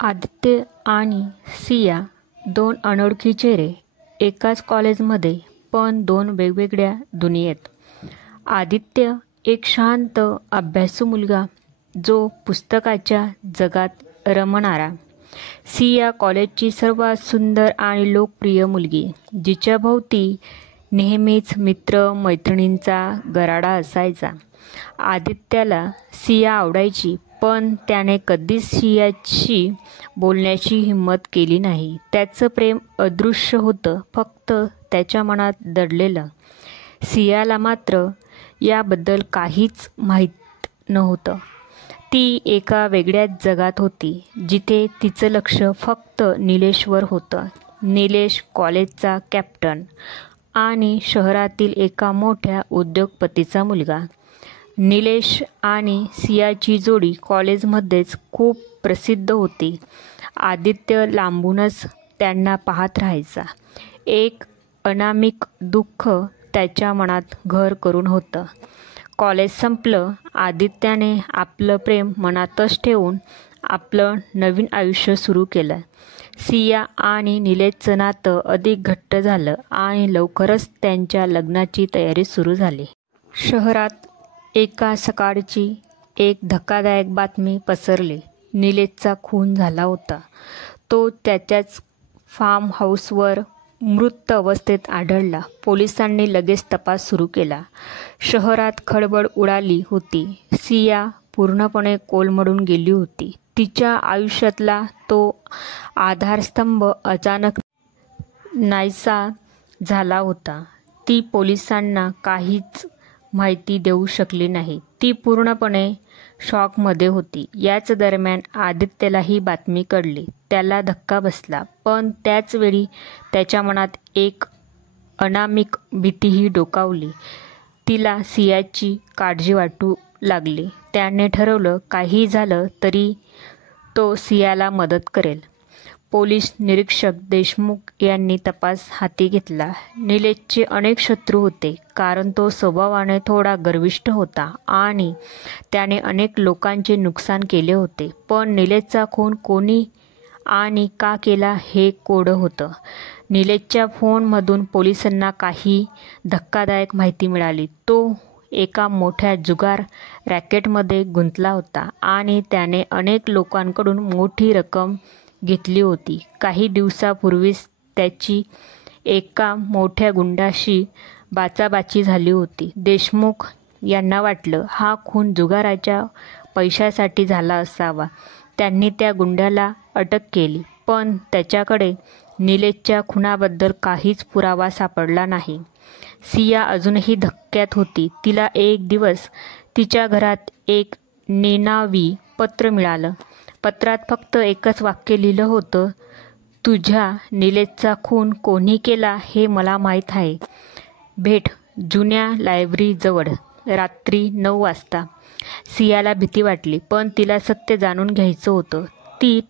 आदित्य आणि सिया दोन अनोळखी चेहरे एकाच कॉलेजमध्ये, पण दोन वेगवेगळ्या दुनियेत. आदित्य एक शांत अभ्यासू मुलगा जो पुस्तकाच्या जगात रमणारा. सिया कॉलेजची सर्वात सुंदर आणि लोकप्रिय मुलगी, जिच्या भोवती नेहमीच मित्र मैत्रिणींचा गराडा असायचा. आदित्याला सिया आवडायची, पण त्याने कधीच सियाशी बोलण्याची हिंमत केली नाही. त्याचं प्रेम अदृश्य होतं, फक्त त्याच्या मनात दडलेलं. सियाला मात्र याबद्दल काहीच माहीत नव्हतं. ती एका वेगळ्याच जगात होती, जिथे तिचं लक्ष फक्त निलेशवर होतं. निलेश कॉलेजचा कॅप्टन आणि शहरातील एका मोठ्या उद्योगपतीचा मुलगा. निलेश आणि सियाची जोडी कॉलेजमध्येच खूप प्रसिद्ध होती. आदित्य लांबूनच त्यांना पाहत राहायचा. एक अनामिक दुःख त्याच्या मनात घर करून होतं. कॉलेज संपलं. आदित्याने आपलं प्रेम मनातच ठेवून आपलं नवीन आयुष्य सुरू केलं. सिया आणि निलेशचं नातं अधिक घट्ट झालं आणि लवकरच त्यांच्या लग्नाची तयारी सुरू झाली. शहरात एका सकाळची एक धक्कादायक बातमी पसरली. निलेशचा खून झाला होता. तो त्याच्याच फार्म हाऊसवर मृत अवस्थेत आढळला. पोलिसांनी लगेच तपास सुरू केला. शहरात खळबळ उडाली होती. सिया पूर्णपणे कोलमडून गेली होती. तिच्या आयुष्यातला तो आधारस्तंभ अचानक नाहीसा झाला होता. ती पोलिसांना काहीच माहिती देऊ शकली नाही. ती पूर्णपणे शॉकमध्ये होती. याच दरम्यान आदित्यला ही बातमी कळली. त्याला धक्का बसला, पण त्याच वेळी त्याच्या मनात एक अनामिक भीतीही डोकावली. तिला सियाची काळजी वाटू लागली. त्याने ठरवलं, काही झालं तरी तो सियाला मदत करेल. पोलीस निरीक्षक देशमुख यांनी तपास हाती घेतला. निलेशचे अनेक शत्रू होते, कारण तो स्वभावाने थोडा गर्विष्ठ होता आणि त्याने अनेक लोकांचे नुकसान केले होते. पण निलेशचा खून कोणी आणि का केला हे कोडं होतं. निलेशच्या फोनमधून पोलिसांना काही धक्कादायक माहिती मिळाली. तो एका मोठ्या जुगार रॅकेटमध्ये गुंतला होता आणि त्याने अनेक लोकांकडून मोठी रक्कम घेतली होती. काही दिवसापूर्वीच त्याची एका मोठ्या गुंडाशी बाचाबाची झाली होती. देशमुख यांना वाटलं, हा खून जुगाराच्या पैशासाठी झाला असावा. त्यांनी त्या गुंडाला अटक केली, पण त्याच्याकडे निलेशच्या खुनाबद्दल काहीच पुरावा सापडला नाही. सिया अजूनही धक्क्यात होती. तिला एक दिवस तिच्या घरात एक निनावी पत्र मिळालं. पत्रात फक्त एकच वाक्य लिहिलं होतं, तुझ्या निलेशचा खून कोणी केला हे मला माहीत आहे. भेट जुन्या लायब्ररीजवळ रात्री 9 वाजता. सियाला भीती वाटली, पण तिला सत्य जाणून घ्यायचं होतं. ती